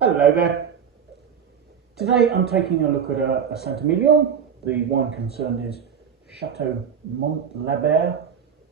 Hello there. Today I'm taking a look at a Saint Emilion. The wine concerned is Chateau Montlabert.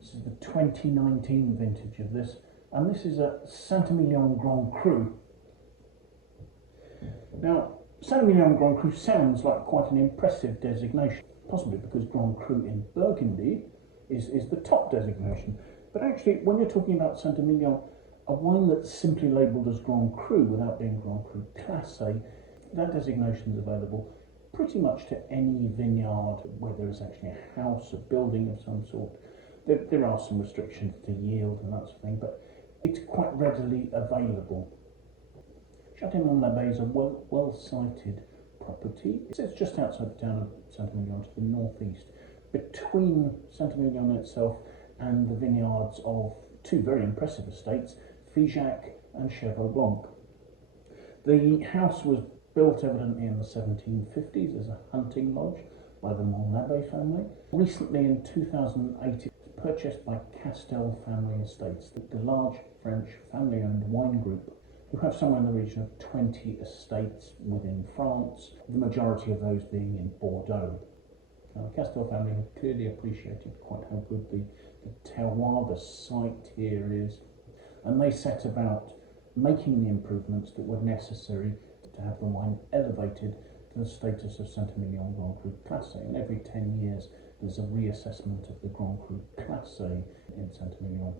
This is the 2019 vintage of this, and this is a Saint Emilion Grand Cru. Now, Saint Emilion Grand Cru sounds like quite an impressive designation, possibly because Grand Cru in Burgundy is the top designation. But actually, when you're talking about Saint Emilion, a wine that's simply labelled as Grand Cru without being Grand Cru Classé, that designation is available pretty much to any vineyard where there is actually a house, a building of some sort. There are some restrictions to yield and that sort of thing, but it's quite readily available. Chateau Montlabert is a well-sited property. It's just outside the town of Saint Emilion to the northeast, between Saint Emilion itself and the vineyards of two very impressive estates, Figeac and Cheval Blanc. The house was built evidently in the 1750s as a hunting lodge by the Montlabert family. Recently in 2008 it was purchased by Castel Family Estates, the large French family-owned wine group who have somewhere in the region of 20 estates within France, the majority of those being in Bordeaux. Now, the Castel family have clearly appreciated quite how good the terroir, the site here is, and they set about making the improvements that were necessary to have the wine elevated to the status of Saint Emilion Grand Cru Classé. And every 10 years there's a reassessment of the Grand Cru Classé in Saint Emilion.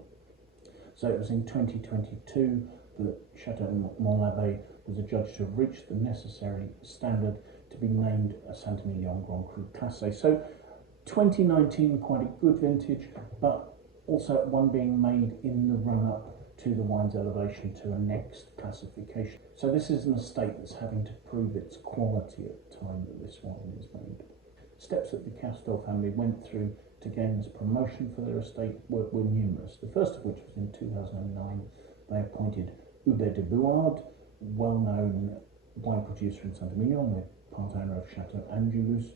So it was in 2022 that Chateau Montlabert was adjudged to have reached the necessary standard to be named a Saint Emilion Grand Cru Classé. So 2019, quite a good vintage, but also one being made in the run-up to the wine's elevation to a next classification. So this is an estate that's having to prove its quality at the time that this wine is made. Steps that the Castel family went through to gain this promotion for their estate were numerous. The first of which was in 2009. They appointed Hubert de Bouard, well-known wine producer in Saint Emilion, the part owner of Chateau Angelus,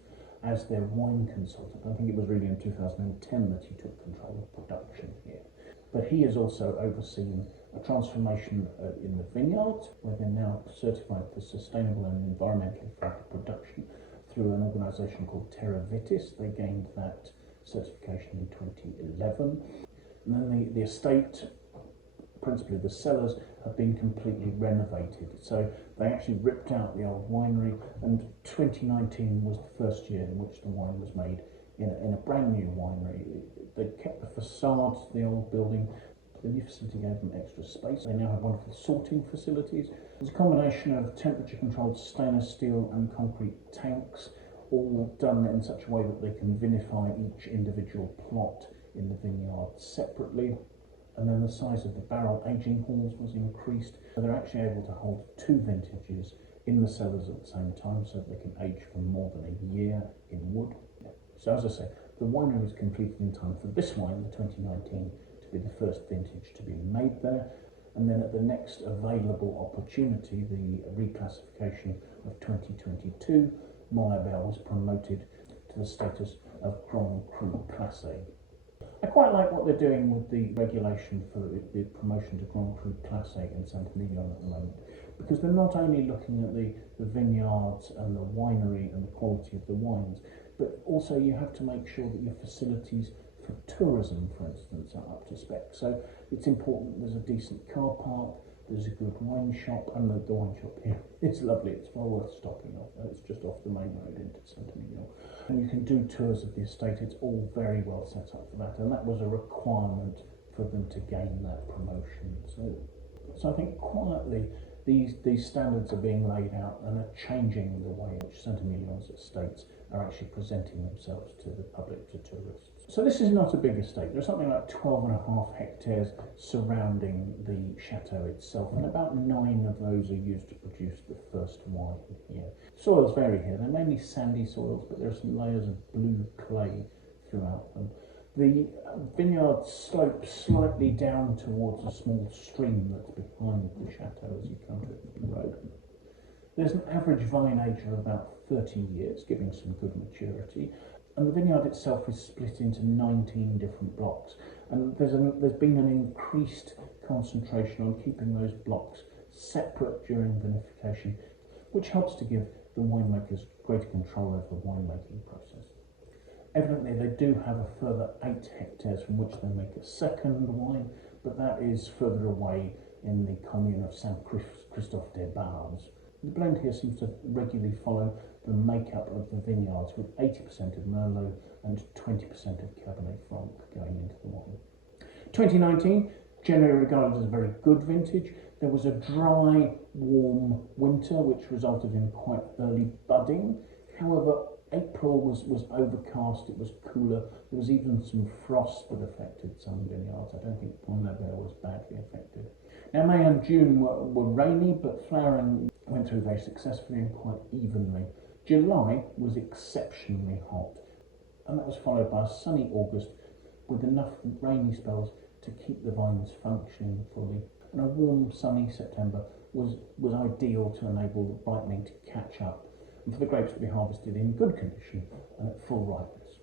as their wine consultant. I think it was really in 2010 that he took control of production here. But he has also overseen a transformation in the vineyards, where they're now certified for sustainable and environmentally friendly production through an organisation called Terra Vitis. They gained that certification in 2011. And then the estate, principally the cellars, have been completely renovated. So they actually ripped out the old winery, and 2019 was the first year in which the wine was made in a brand new winery. They kept the facades of the old building. The new facility gave them extra space. They now have wonderful sorting facilities. There's a combination of temperature-controlled stainless steel and concrete tanks, all done in such a way that they can vinify each individual plot in the vineyard separately. And then the size of the barrel aging halls was increased. So they're actually able to hold two vintages in the cellars at the same time, so that they can age for more than a year in wood. So as I say, the winery was completed in time for this wine, the 2019, to be the first vintage to be made there. And then at the next available opportunity, the reclassification of 2022, Montlabert was promoted to the status of Grand Cru Classé. I quite like what they're doing with the regulation for the promotion to Grand Cru Classé in Saint Emilion at the moment, because they're not only looking at the vineyards and the winery and the quality of the wines, but also you have to make sure that your facilities for tourism, for instance, are up to spec. So it's important there's a decent car park, there's a good wine shop, and the wine shop here is lovely. It's well worth stopping off. It's just off the main road into Saint Emilion. And you can do tours of the estate. It's all very well set up for that, and that was a requirement for them to gain that promotion. So I think quietly these standards are being laid out and are changing the way in which Saint Emilion's estates are actually presenting themselves to the public, to tourists. So this is not a big estate. There's something like 12.5 hectares surrounding the chateau itself, and about 9 of those are used to produce the first wine here. Soils vary here. They're mainly sandy soils, but there are some layers of blue clay throughout them. The vineyard slopes slightly down towards a small stream that's behind the chateau as you come to it from the road. There's an average vine age of about 30 years, giving some good maturity. And the vineyard itself is split into 19 different blocks. And there's been an increased concentration on keeping those blocks separate during vinification, which helps to give the winemakers greater control over the winemaking process. Evidently, they do have a further 8 hectares from which they make a second wine, but that is further away in the commune of Saint Christophe des Bardes. The blend here seems to regularly follow the makeup of the vineyards, with 80% of Merlot and 20% of Cabernet Franc going into the wine. 2019, generally regarded as a very good vintage. There was a dry, warm winter which resulted in quite early budding. However, April was overcast, it was cooler, there was even some frost that affected some vineyards. I don't think Montlabert was badly affected. Now, May and June were rainy, but flowering went through very successfully and quite evenly. July was exceptionally hot, and that was followed by a sunny August with enough rainy spells to keep the vines functioning fully. And a warm, sunny September was ideal to enable the ripening to catch up, and for the grapes to be harvested in good condition and at full ripeness.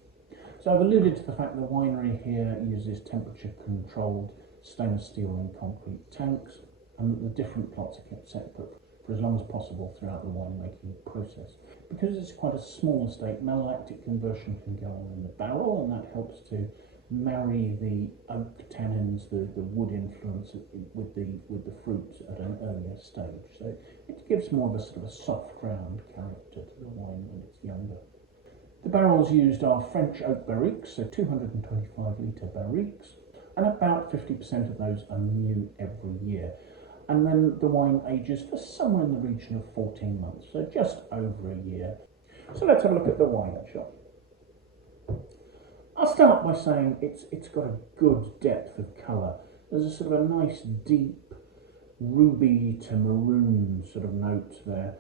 So I've alluded to the fact that the winery here uses temperature-controlled stainless steel and concrete tanks, and that the different plots are kept separate for as long as possible throughout the winemaking process. Because it's quite a small estate, malolactic conversion can go on in the barrel, and that helps to marry the oak tannins, the wood influence with the fruit at an earlier stage. So it gives more of a sort of a soft round character to the wine when it's younger. The barrels used are French oak barriques, so 225 litre barriques, and about 50% of those are new every year. And then the wine ages for somewhere in the region of 14 months, so just over a year. So let's have a look at the wine shop. I'll start by saying it's got a good depth of colour. There's a sort of a nice deep ruby to maroon sort of note there,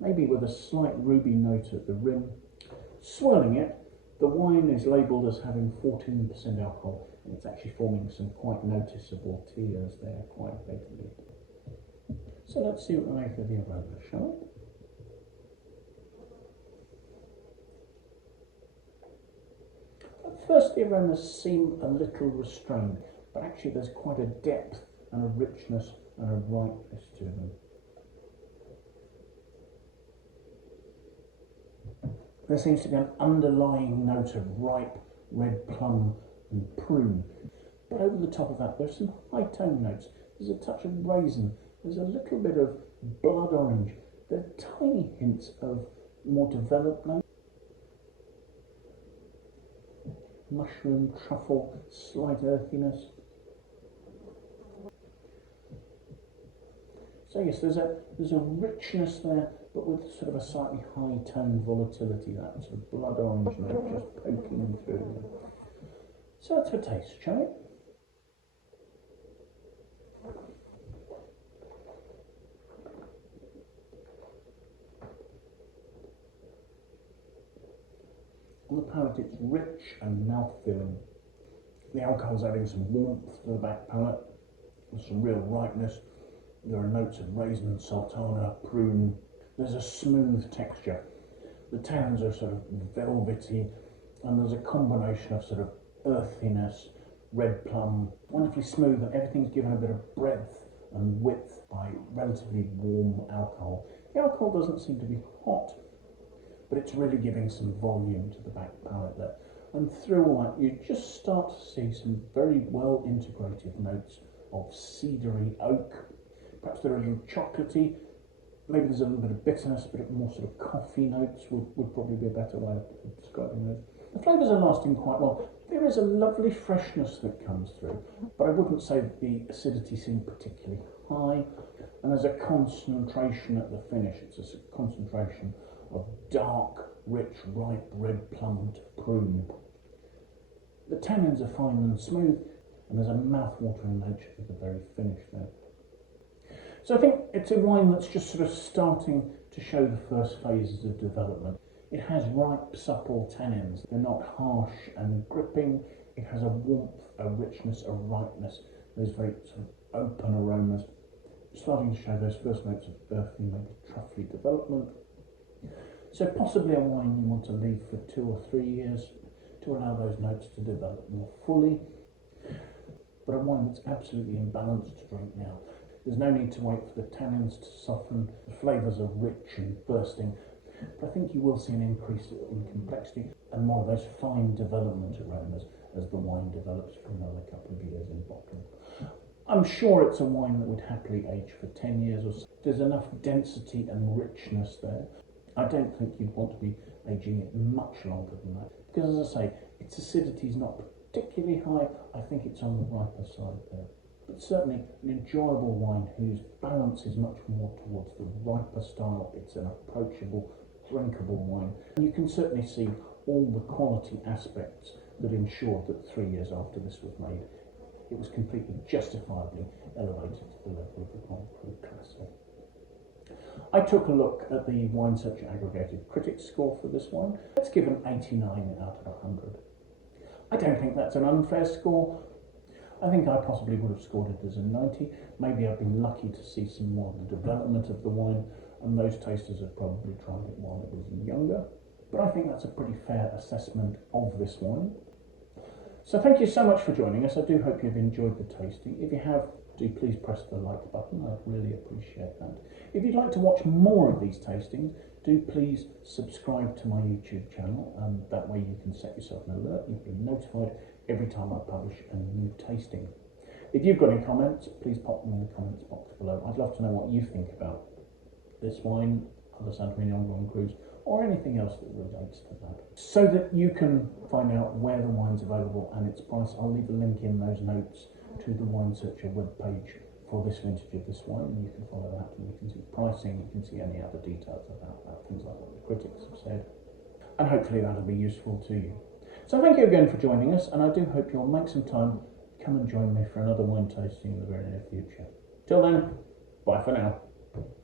maybe with a slight ruby note at the rim. Swirling it, the wine is labelled as having 14% alcohol, and it's actually forming some quite noticeable tears there quite readily. So let's see what we make of the aroma, shall we? At first, the aromas seem a little restrained, but actually there's quite a depth and a richness and a ripeness to them. There seems to be an underlying note of ripe red plum and prune, but over the top of that there's some high tone notes. There's a touch of raisin, there's a little bit of blood orange, there are tiny hints of more developed notes. Mushroom, truffle, slight earthiness. So yes, there's a richness there, but with sort of a slightly high tone volatility, that sort of blood orange note just poking through. So that's for taste, shall we? On the palate, it's rich and mouth-filling. The alcohol's adding some warmth to the back palate. There's some real ripeness. There are notes of raisin, sultana, prune. There's a smooth texture. The tannins are sort of velvety, and there's a combination of sort of earthiness, red plum, wonderfully smooth, and everything's given a bit of breadth and width by relatively warm alcohol. The alcohol doesn't seem to be hot, but it's really giving some volume to the back palate there. And through all that, you just start to see some very well integrated notes of cedary oak. Perhaps they're a little chocolatey. Maybe there's a little bit of bitterness, a bit more sort of coffee notes would probably be a better way of describing those. The flavours are lasting quite well. There is a lovely freshness that comes through, but I wouldn't say that the acidity seemed particularly high. And there's a concentration at the finish. It's a concentration of dark, rich, ripe red plum to prune. The tannins are fine and smooth, and there's a mouth-watering nature to the very finish there. So I think it's a wine that's just sort of starting to show the first phases of development. It has ripe, supple tannins. They're not harsh and gripping. It has a warmth, a richness, a ripeness. Those very sort of open aromas, starting to show those first notes of earthy, maybe truffly development. So possibly a wine you want to leave for 2 or 3 years to allow those notes to develop more fully. But a wine that's absolutely in balance to drink now. There's no need to wait for the tannins to soften. The flavours are rich and bursting. But I think you will see an increase in complexity and more of those fine development aromas as the wine develops for another couple of years in bottle. I'm sure it's a wine that would happily age for 10 years or so. There's enough density and richness there. I don't think you'd want to be aging it much longer than that, because as I say, its acidity is not particularly high. I think it's on the riper side there. But certainly an enjoyable wine whose balance is much more towards the riper style. It's an approachable, drinkable wine. And you can certainly see all the quality aspects that ensured that 3 years after this was made, it was completely justifiably elevated to the level of the Grand Cru Classé. I took a look at the Wine Searcher aggregated critics score for this wine. It's given 89 out of 100. I don't think that's an unfair score. I think I possibly would have scored it as a 90. Maybe I've been lucky to see some more of the development of the wine, and those tasters have probably tried it while it was younger. But I think that's a pretty fair assessment of this wine. So thank you so much for joining us. I do hope you've enjoyed the tasting. If you have, do please press the like button. I'd really appreciate that. If you'd like to watch more of these tastings, do please subscribe to my YouTube channel, and that way you can set yourself an alert. You'll be notified every time I publish a new tasting. If you've got any comments, please pop them in the comments box below. I'd love to know what you think about this wine, other Saint Emilion Grand Crus, or anything else that relates to that. So that you can find out where the wine's available and its price, I'll leave a link in those notes to the Wine Searcher webpage for this vintage of this wine, and you can follow that and you can see pricing, you can see any other details about that, things like what the critics have said, and hopefully that'll be useful to you. So thank you again for joining us, and I do hope you'll make some time to come and join me for another wine tasting in the very near future. Till then, bye for now.